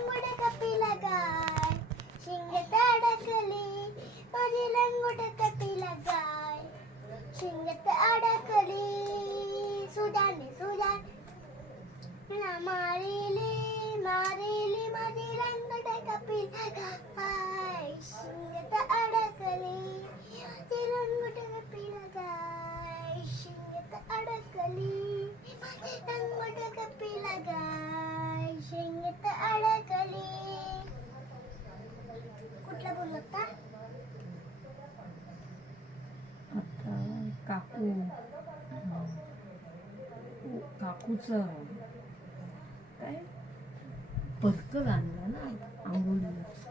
लंगोट कपिला गाय शिंगत अडकली माझी लंगोट कपिला गाय शिंगत अडकली सुजाने सुजान मारिली मारिली माझी लंगोट कपिला गाय शिंगत अडकली माझी लंगोट कपिला गाय शिंगत अडकली माझी लंगोट कपिला गाय शिंगत अडकली. कुठला बोलला का आता काकू काकूचं काय परकं आणलं ना आंघोळीला.